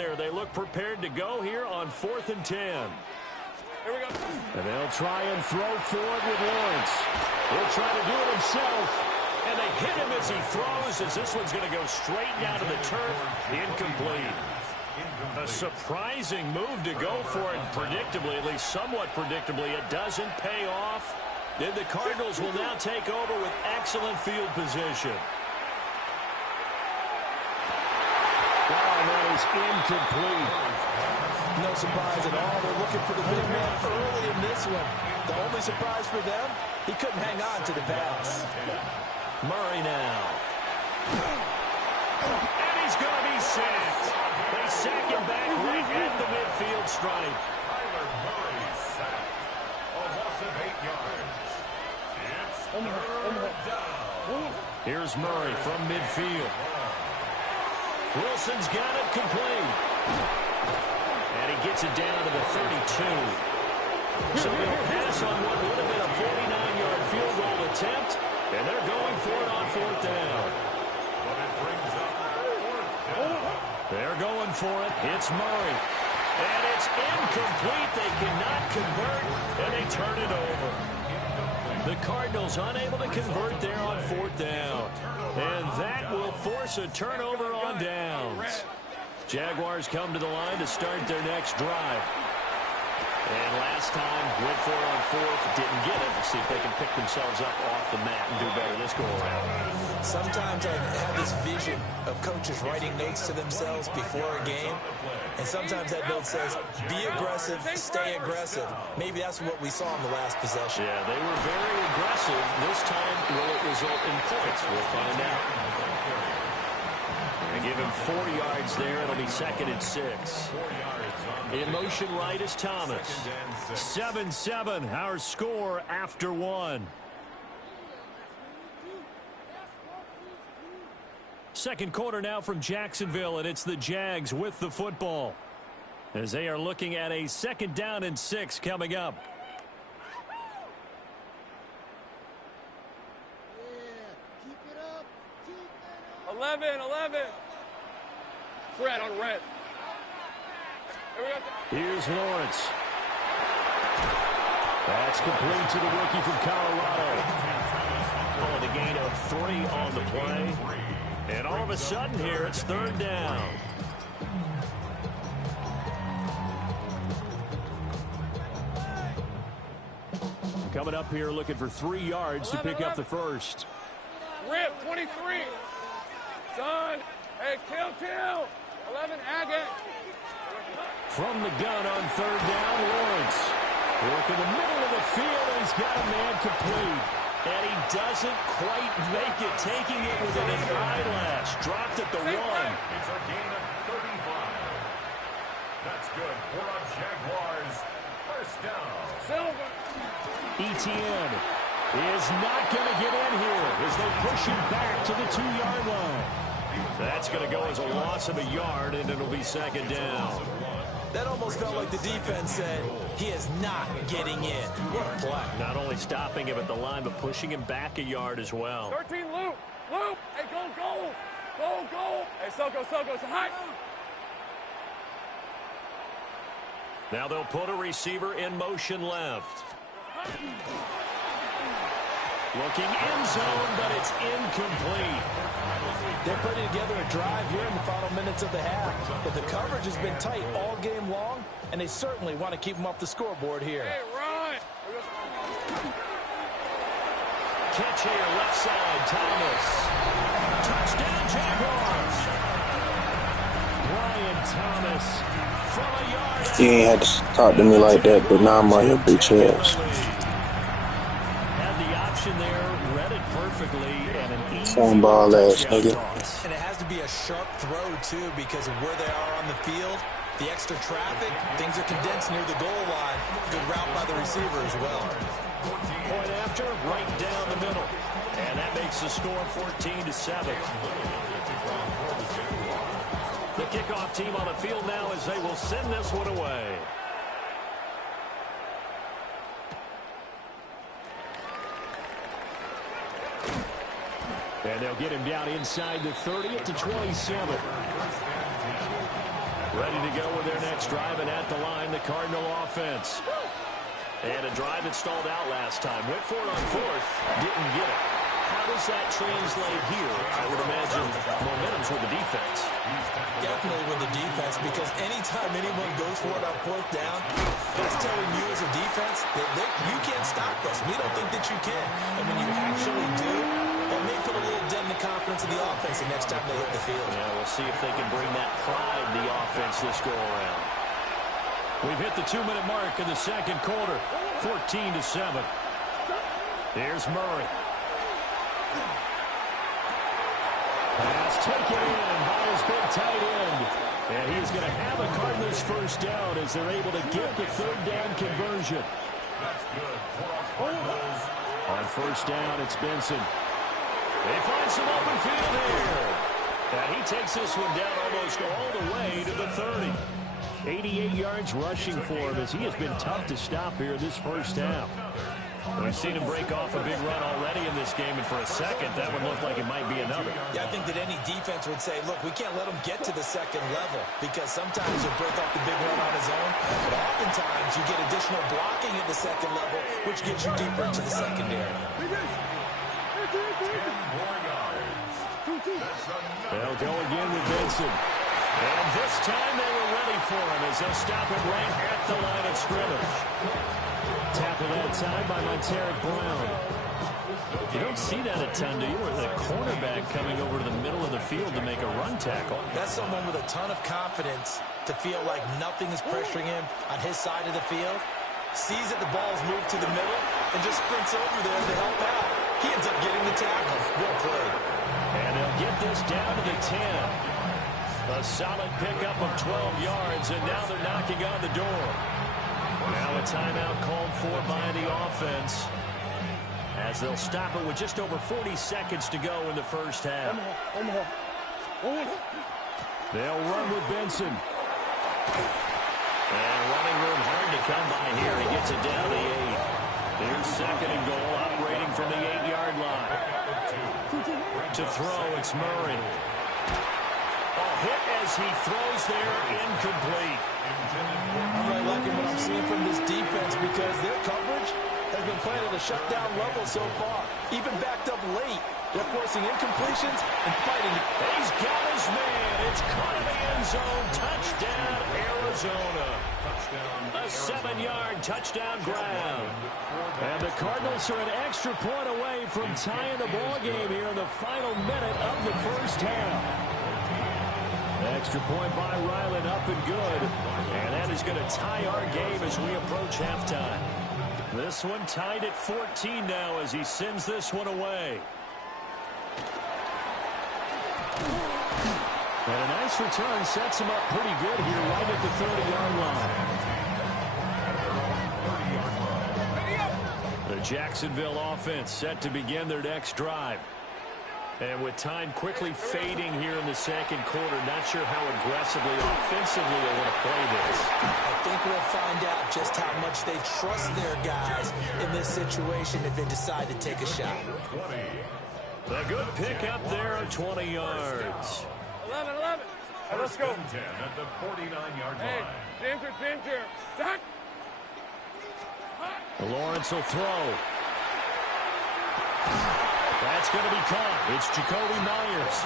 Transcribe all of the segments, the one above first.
there. They look prepared to go here on 4th and 10. Here we go. And they'll try and throw forward with Lawrence. He'll try to do it himself. And they hit him as he throws, as this one's going to go straight down to the turf. Incomplete. A surprising move to go for it, predictably, at least somewhat predictably. It doesn't pay off. Then the Cardinals will now take over with excellent field position. And that is incomplete. No surprise at all. They're looking for the big man early in this one. The only surprise for them, he couldn't hang on to the pass. Murray now. And he's going to be sacked. They sack him back right at the midfield stripe. Tyler Murray sacked. A loss of 8 yards. It's third down. Here's Murray from midfield. Wilson's got it complete. And he gets it down to the 32. So they'll pass on what would have been a 49-yard field goal attempt, and they're going for it on 4th down. But it brings up 4th down. They're going for it. It's Murray. And it's incomplete. They cannot convert, and they turn it over. The Cardinals unable to convert there on 4th down. And that will force a turnover on downs. Jaguars come to the line to start their next drive. And last time, went for it on 4th, didn't get it. Let's see if they can pick themselves up off the mat and do better this go-around. Sometimes I have this vision of coaches writing notes to themselves before a game. And sometimes that note says, be aggressive, stay aggressive. Maybe that's what we saw in the last possession. Yeah, they were very aggressive. This time, will it result in points? We'll find out. They give him 4 yards there. It'll be 2nd and 6. In motion right is Thomas. 7-7, our score after 1. Second quarter now from Jacksonville, and it's the Jags with the football, as they are looking at a 2nd down and 6 coming up. 11. Red on red. Here's Lawrence. That's complete to the rookie from Colorado. Oh, the gain of 3 on the play. And all of a sudden here, it's 3rd down. Coming up here looking for 3 yards to pick up the first. Rip, 23. Son. Hey, kill. 11, Agate. From the gun on 3rd down, Lawrence. Work in the middle of the field, and he's got a man complete. And he doesn't quite make it, taking it within an eyelash. Dropped at the 1. It's a gain of 35. That's good for a Jaguars first down. Silver. ETN is not going to get in here as they push him back to the 2-yard line. That's going to go as a loss of a yard, and it'll be 2nd down. That almost felt like the defense said, he is not getting in. What a play. Not only stopping him at the line, but pushing him back a yard as well. 13, loop. Hey, go. Hey, Soko, so high. Now they'll put a receiver in motion left. Looking end zone, but it's incomplete. They're putting together a drive here in the final minutes of the half. But the coverage has been tight all game long, and they certainly want to keep them off the scoreboard here. Hey, run! Catch here, left side, Thomas. Touchdown, Jaguars. Brian Thomas from a yard. You ain't had to talk to me like that, but now I'm right here, big chance. Had the option there, read it perfectly, and an easy Phone ball ass nigga. And it has to be a sharp throw, too, because of where they are on the field. The extra traffic, things are condensed near the goal line. Good route by the receiver as well. Point after, right down the middle. And that makes the score 14-7. The kickoff team on the field now as they will send this one away. And they'll get him down inside the 30 at the 27. Ready to go with their next drive, and at the line, the Cardinal offense. And a drive that stalled out last time. Went for it on fourth, didn't get it. How does that translate here? I would imagine momentum's with the defense. Definitely with the defense, because anytime anyone goes for it on fourth down, that's telling you as a defense that you can't stop us. We don't think that you can. And when you actually do, that may put a little dent in the confidence of the offense the next time they hit the field. Yeah, we'll see if they can bring that pride to the offense this go-around. We've hit the 2-minute mark in the second quarter, 14-7. Here's Murray. Pass taken in by his big tight end. And he's going to have a Cardinals first down as they're able to get the third down conversion. That's good for the Cardinals. On first down, it's Benson. They find some open field here. And he takes this one down almost all the way to the 30. 88 yards rushing for him as he has been tough to stop here this first half. We've seen him break off a big run already in this game, and for a second, that would look like it might be another. Yeah, I think that any defense would say, look, we can't let him get to the second level, because sometimes he'll break off the big run on his own, but oftentimes you get additional blocking at the second level, which gets you deeper into the secondary. 10 more yards. They'll go again with Benson. And this time they were ready for him as they'll stop him right at the line of scrimmage. Tackle that time by Monteric Brown. You don't see that a ton, do you? Or the cornerback coming over to the middle of the field to make a run tackle. That's someone with a ton of confidence to feel like nothing is pressuring him on his side of the field. Sees that the ball's moved to the middle and just sprints over there to help out. He ends up getting the tackle. Well played. And they'll get this down to the 10. A solid pickup of 12 yards, and now they're knocking on the door. Now a timeout called for by the offense as they'll stop it with just over 40 seconds to go in the first half. They'll run with Benson. And running room hard to come by here. He gets it down to the 8. Here's second and goal, operating from the 8-yard line. To throw, it's Murray. A hit as he throws there, incomplete. I'm really liking what I'm seeing from this defense because their coverage has been playing at a shutdown level so far. Even backed up late, they're forcing incompletions and fighting. He's got his man. It's caught in the end zone. Touchdown, Arizona. A 7-yard touchdown grab. And the Cardinals are an extra point away from tying the ball game here in the final minute of the first half. Extra point by Ryland, up and good. And that is going to tie our game as we approach halftime. This one tied at 14 now as he sends this one away. And a nice return sets him up pretty good here right at the 30-yard line. The Jacksonville offense set to begin their next drive. And with time quickly fading here in the second quarter, not sure how aggressively, offensively they want to play this. I think we'll find out just how much they trust their guys in this situation if they decide to take a shot. A good pickup there, 20 yards. 11. Hey, let's go. 10 at the 49-yard Hey, line. Ginger. Zach. Lawrence will throw. That's going to be caught. It's Jacoby Myers.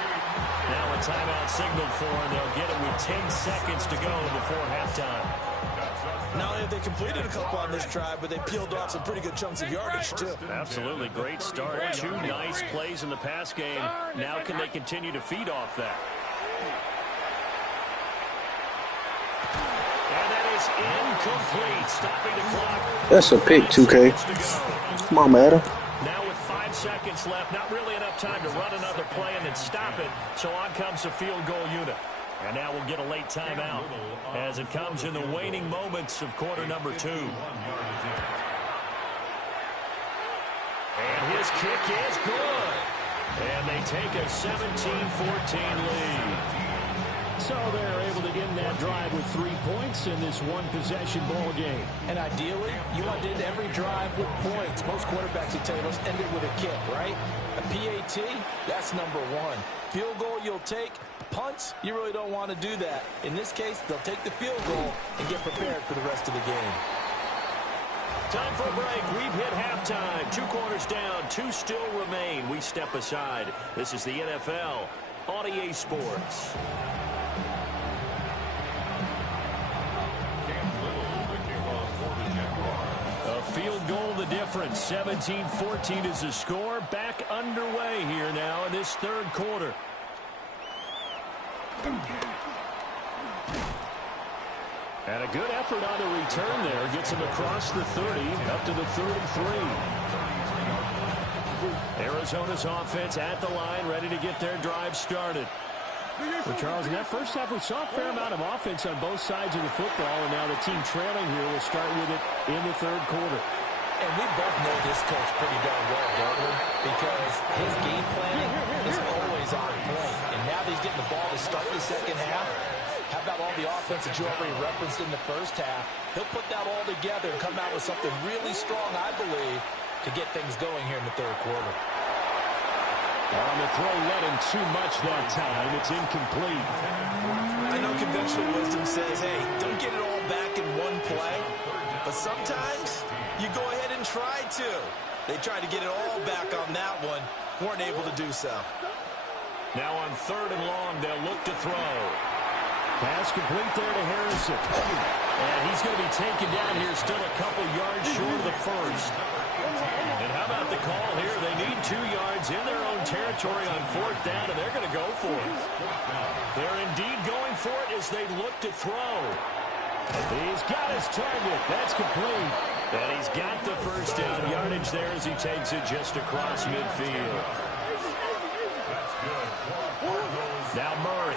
Now a timeout signaled for him. They'll get it with 10 seconds to go before halftime. Not only have they completed a couple on this drive, but they peeled off some pretty good chunks of yardage, too. Absolutely great start. 2 nice plays in the pass game. Now can they continue to feed off that? And that is incomplete. Stopping the clock. That's a pick, 2K. Come on, Madam. Now with 5 seconds left, not really enough time to run another play and then stop it. So on comes the field goal unit. And now we'll get a late timeout as it comes in the waning moments of quarter number 2. And his kick is good. And they take a 17-14 lead. So they're able to end that drive with 3 points in this one-possession ball game. And ideally, you want to end every drive with points. Most quarterbacks will tell you, let's end it with a kick, right? A PAT, that's number one. Field goal you'll take. Punts, you really don't want to do that. In this case, they'll take the field goal and get prepared for the rest of the game. Time for a break. We've hit halftime. 2 quarters down. 2 still remain. We step aside. This is the NFL on EA Sports. A field goal the difference. 17-14 is the score. Back underway here now in this third quarter. And a good effort on the return there. Gets him across the 30, up to the 33. Arizona's offense at the line, ready to get their drive started. Well, Charles, in that first half, we saw a fair amount of offense on both sides of the football, and now the team trailing here will start with it in the third quarter. And we both know this coach pretty darn well, don't we? Because his game planning is always on point. And now that he's getting the ball to start the second half, how about all the offense that you already referenced in the first half? He'll put that all together and come out with something really strong, I believe, to get things going here in the third quarter. On the throw, let him too much that time. It's incomplete. I know conventional wisdom says, hey, don't get it all back in one play. But sometimes you go ahead and try to. They tried to get it all back on that one. Weren't able to do so. Now on 3rd and long, they'll look to throw. Pass complete there to Harrison. And he's going to be taken down here, still a couple yards short of the first. And how about the call here? They need 2 yards in their own territory on 4th down, and they're going to go for it. They're indeed going for it as they look to throw. He's got his target. That's complete. And he's got the first down yardage there as he takes it just across midfield. Now Murray.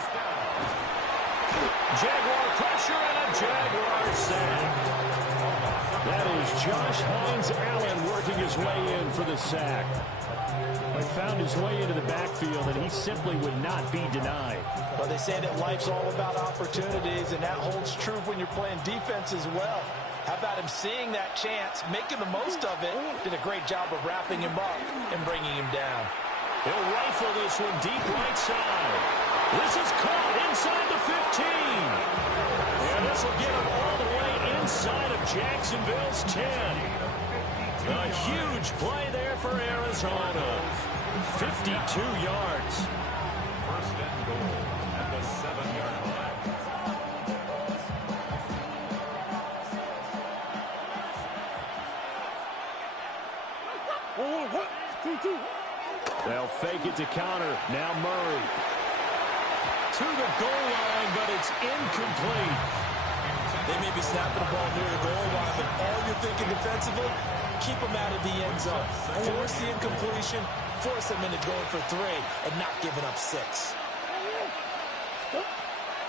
Jaguar pressure and a Jaguar sack. That is Josh Hines-Allen working his way in for the sack. He found his way into the backfield, and he simply would not be denied. Well, they say that life's all about opportunities, and that holds true when you're playing defense as well. How about him seeing that chance, making the most of it, did a great job of wrapping him up and bringing him down. He'll rifle this one deep right side. This is caught inside the 15. And this will get him all the way inside of Jacksonville's 10. A huge play there for Arizona. 52 yards. First and goal at the 7-yard line. They'll fake it to counter. Now Murray. To the goal line, but it's incomplete. They may be snapping the ball near the goal line, but all you're thinking defensively, keep them out of the end zone. Force the incompletion, force them into going for 3, and not giving up 6.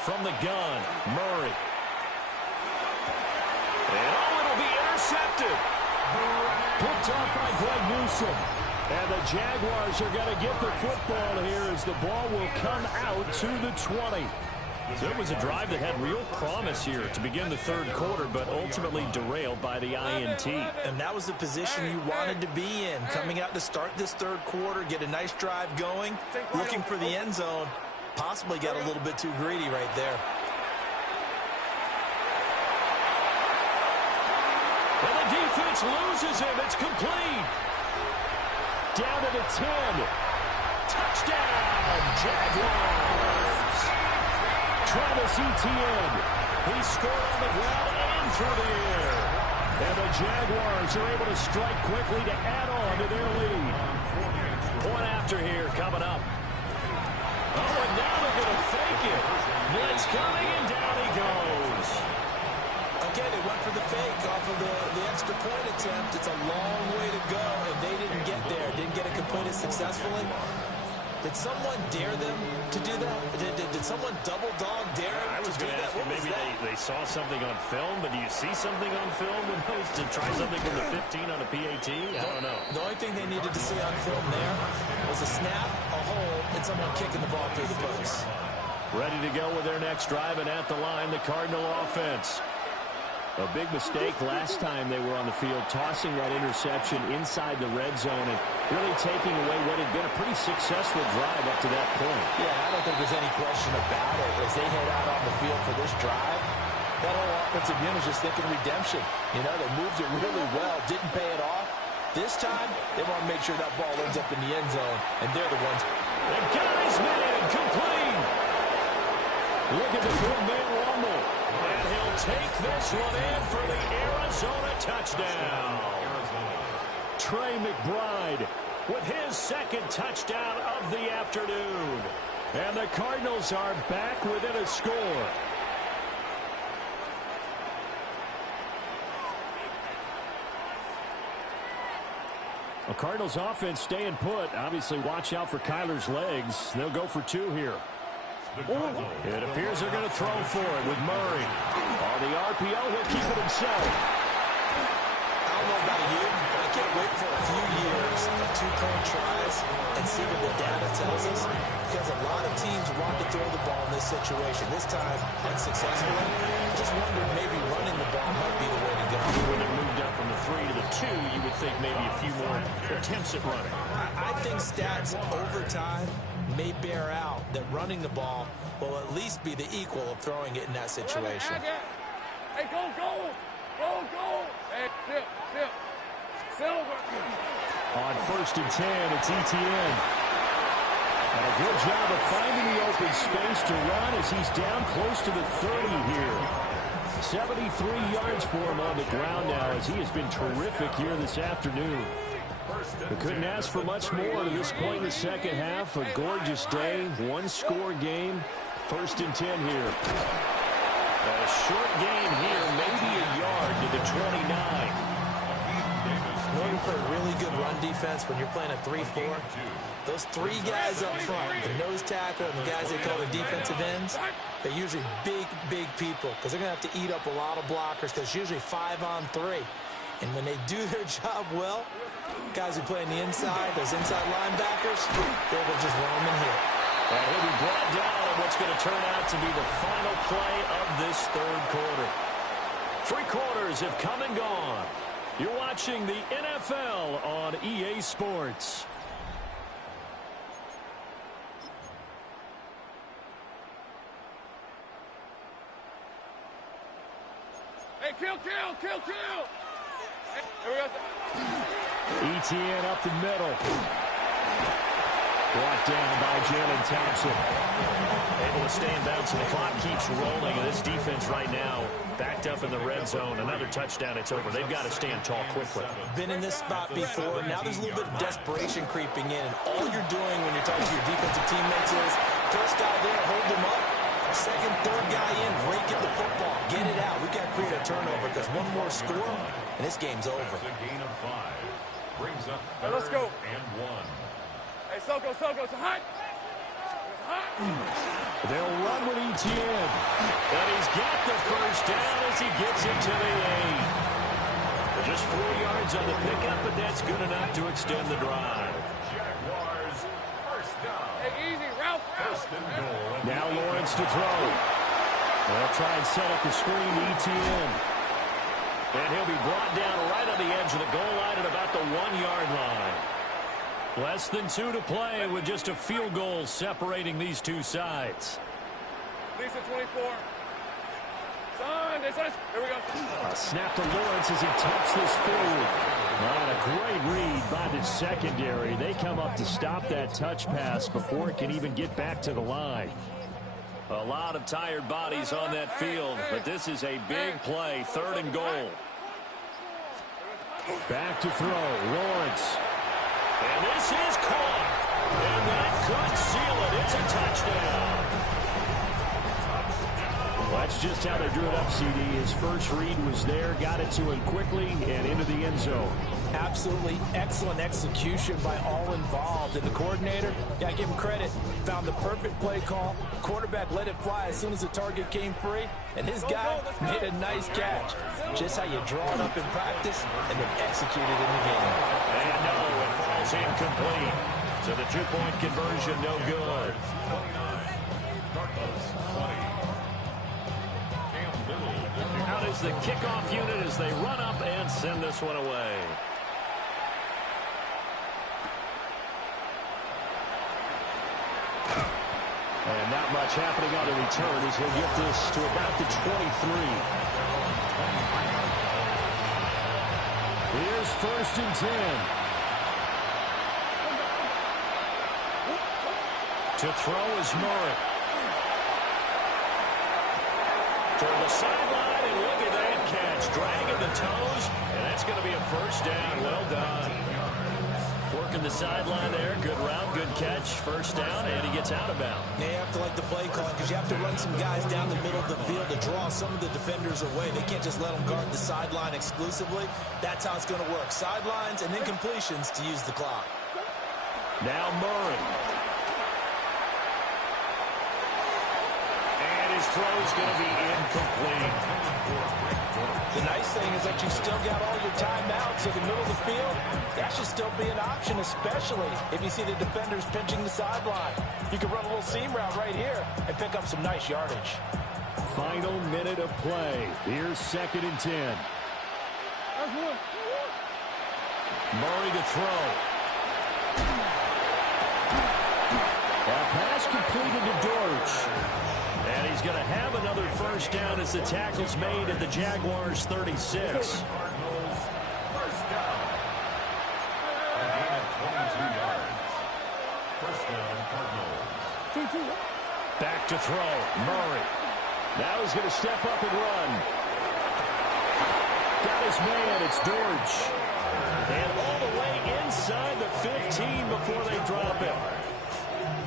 From the gun, Murray. And it'll be intercepted. Picked off by Greg Newsom. And the Jaguars are going to get the football here as the ball will come out to the 20. So it was a drive that had real promise here to begin the third quarter, but ultimately derailed by the INT. And that was the position you wanted to be in. Coming out to start this third quarter, get a nice drive going, looking for the end zone. Possibly got a little bit too greedy right there. And the defense loses him. It's complete. Down to the 10. Touchdown, Jaguars. Travis Etienne. He scored on the ground and through the air. And the Jaguars are able to strike quickly to add on to their lead. Point after here coming up. Oh, and now they're going to fake it. Blitz coming, and down he goes. Okay, they went for the fake off of the extra point attempt. It's a long way to go, and they didn't get there. Didn't get it completed successfully. Did someone dare them to do that? Did someone double dog dare them to do that? What was maybe that? they saw something on film, but do you see something on film when those to try something from the 15 on a PAT? I don't know. The only thing they needed to see on film there was a snap, a hold, and someone kicking the ball through the post. Ready to go with their next drive, and at the line, the Cardinal offense. A big mistake last time they were on the field, tossing that interception inside the red zone and really taking away what had been a pretty successful drive up to that point. Yeah, I don't think there's any question about it. As they head out on the field for this drive, that whole offensive unit is just thinking redemption. You know, they moved it really well, didn't pay it off. This time, they want to make sure that ball ends up in the end zone, and they're the ones. The guy's man, complete. Look at the four-man rumble. And he'll take this one in for the Arizona touchdown. Trey McBride with his second touchdown of the afternoon. And the Cardinals are back within a score. The Cardinals offense staying put. Obviously, watch out for Kyler's legs. They'll go for two here. It appears they're going to throw for it with Murray. On the RPO, he'll keep it himself. I don't know about you, but I can't wait for a few years of two-point tries and see what the data tells us, because a lot of teams want to throw the ball in this situation. This time, unsuccessfully. I just wondered maybe running the ball might be the way to go. When they moved up from the 3 to the 2, you would think maybe a few more attempts at running. I think stats over time may bear out that running the ball will at least be the equal of throwing it in that situation. Hey, go! Hey, Silver. On 1st and 10, it's ETN. And a good job of finding the open space to run as he's down close to the 30 here. 73 yards for him on the ground now as he has been terrific here this afternoon. We couldn't ask for much more to this point in the second half. A gorgeous day, one-score game. 1st and 10 here. A short game here, maybe a yard to the 29. Looking for a really good run defense when you're playing a 3-4. Those three guys up front, the nose tackle and the guys they call the defensive ends, they're usually big people because they're going to have to eat up a lot of blockers because it's usually 5-on-3. And when they do their job well, guys who play on the inside, those inside linebackers, they're able to just roam in here. And he'll be brought down on what's going to turn out to be the final play of this third quarter. 3 quarters have come and gone. You're watching the NFL on EA Sports. Hey, kill! Hey, here we go. ETN up the middle. Brought down by Jalen Thompson. Able to stay in bounds, and the clock keeps rolling. And this defense right now backed up in the red zone. Another touchdown, it's over. They've got to stand tall quickly. Been in this spot before. Now there's a little bit of desperation creeping in. And all you're doing when you're talking to your defensive teammates is, first guy there, hold them up. Second, third guy in, break at the football. Get it out. We got to create a turnover because one more score, and this game's over. Gain of 5 brings up Hey, let's go. and 1. Hey, Soko, it's hot. They'll run with ETN. And he's got the first down as he gets into the 8. Just 4 yards on the pickup, but that's good enough to extend the drive. Jaguars, first down. Hey, easy, Ralph. First and goal. Now Lawrence to throw. They'll try and set up the screen to ETN. And he'll be brought down right on the edge of the goal line at about the 1-yard line. Less than 2 to play with just a field goal separating these two sides. Lisa 24. Sunday. Here we go. A snap to Lawrence as he taps this forward. And a great read by the secondary. They come up to stop that touch pass before it can even get back to the line. A lot of tired bodies on that field, but this is a big play. 3rd and goal. Back to throw. Lawrence. And this is caught. And that could seal it. It's a touchdown. That's just how they drew it up, CD. His first read was there, got it to him quickly, and into the end zone. Absolutely excellent execution by all involved. And the coordinator, got to give him credit, found the perfect play call. Quarterback let it fly as soon as the target came free, and his guy made a nice catch. Just how you draw it up in practice and then execute it in the game. And no, it falls incomplete. So the 2-point conversion, no good. is the kickoff unit as they run up and send this one away. And not much happening on the return as he'll get this to about the 23. Here's 1st and 10. To throw is Murray. Toward the sideline, and look at that catch. Dragging the toes, and that's going to be a 1st down. Well done. Working the sideline there. Good route, good catch. 1st down, and he gets out of bounds. Now you have to like the play calling because you have to run some guys down the middle of the field to draw some of the defenders away. They can't just let them guard the sideline exclusively. That's how it's going to work. Sidelines and then completions to use the clock. Now Murray. His throw is going to be incomplete. The nice thing is that you still got all your timeouts in the middle of the field. That should still be an option, especially if you see the defenders pinching the sideline. You can run a little seam route right here and pick up some nice yardage. Final minute of play. Here's 2nd and 10. Murray to throw. A pass completed to Dortch. And he's going to have another 1st down as the tackle's made at the Jaguars' 36. Back to throw. Murray. Now he's going to step up and run. Got his man. It's Dortch. And all the way inside the 15 before they drop it.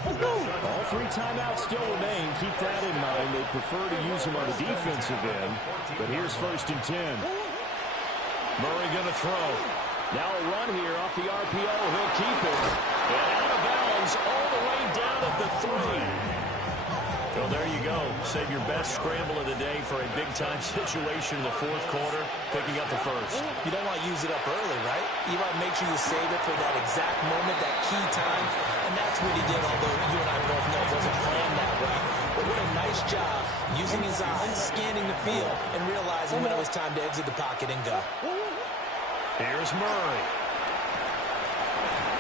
All 3 timeouts still remain. Keep that in mind. They prefer to use them on the defensive end. But here's 1st and 10. Murray going to throw. Now a run here off the RPO. He'll keep it. And out of bounds all the way down at the 3. Well, there you go. Save your best scramble of the day for a big-time situation in the 4th quarter, picking up the 1st. You don't want to use it up early, right? You want to make sure you save it for that exact moment, that key time. And that's what he did, although you and I both know it wasn't planned that way. But what a nice job using his eyes, scanning the field, and realizing when it was time to exit the pocket and go. Here's Murray.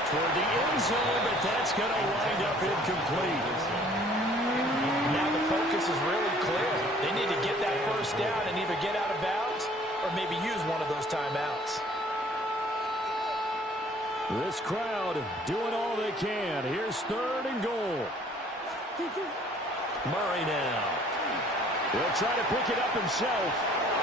Toward the end zone, but that's going to wind up incomplete. Now the focus is really clear. They need to get that 1st down and either get out of bounds or maybe use one of those timeouts. This crowd doing all they can. Here's 3rd and goal. Murray now. He'll try to pick it up himself.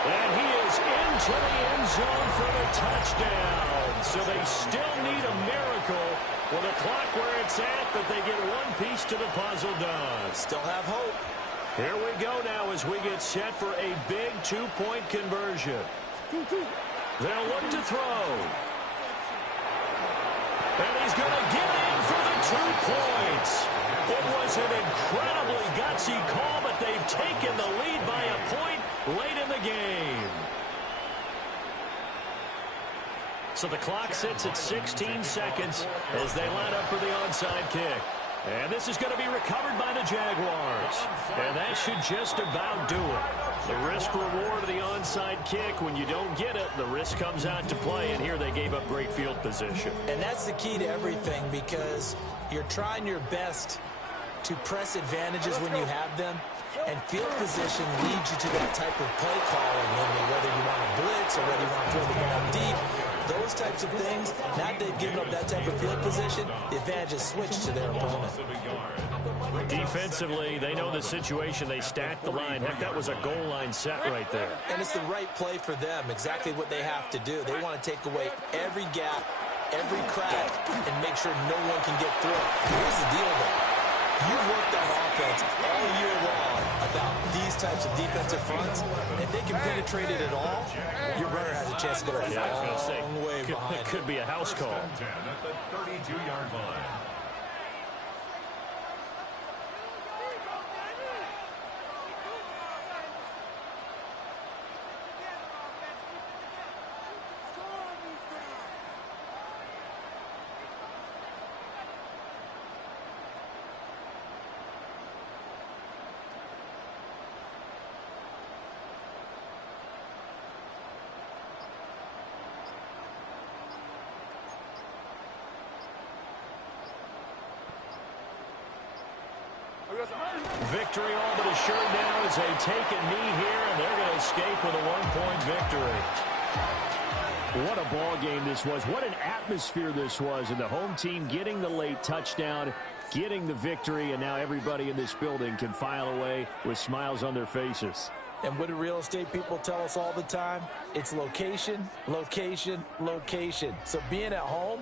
And he is into the end zone for the touchdown. So they still need a miracle with a clock where it's at, but they get one piece to the puzzle done. Still have hope. Here we go now as we get set for a big 2-point conversion. They'll look to throw. And he's going to get in for the 2 points. It was an incredibly gutsy call, but they've taken the lead by a point late in the game. So the clock sits at 16 seconds as they line up for the onside kick. And this is going to be recovered by the Jaguars. And that should just about do it. The risk-reward of the onside kick, when you don't get it, the risk comes out to play. And here they gave up great field position. And that's the key to everything because you're trying your best to press advantages when you have them. And field position leads you to that type of play calling. I mean, whether you want to blitz or whether you want to throw the ball deep. Those types of things, now they've given up that type of field position, the advantage is switched to their opponent. Defensively, they know the situation. They stack the line. Heck, that was a goal line set right there. And it's the right play for them, exactly what they have to do. They want to take away every gap, every crack, and make sure no one can get through it. Here's the deal, though. You've worked on offense all year long about these types of defensive fronts. If they can penetrate it at all, your runner has a chance to go a long way behind. It could be a house call. At the 32-yard line. Victory all but assured now as they take a knee here, and they're going to escape with a one-point victory. What a ball game this was. What an atmosphere this was. And the home team getting the late touchdown, getting the victory, and now everybody in this building can file away with smiles on their faces. And what do real estate people tell us all the time? It's location, location, location. So being at home,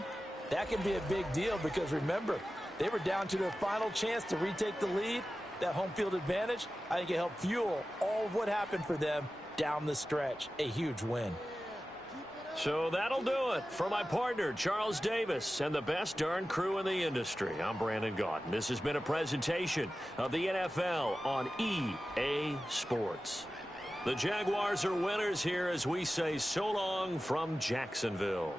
that can be a big deal because remember, they were down to their final chance to retake the lead. That home field advantage, I think it helped fuel all of what happened for them down the stretch. A huge win. So that'll do it for my partner, Charles Davis, and the best darn crew in the industry. I'm Brandon Gaudin. This has been a presentation of the NFL on EA Sports. The Jaguars are winners here as we say so long from Jacksonville.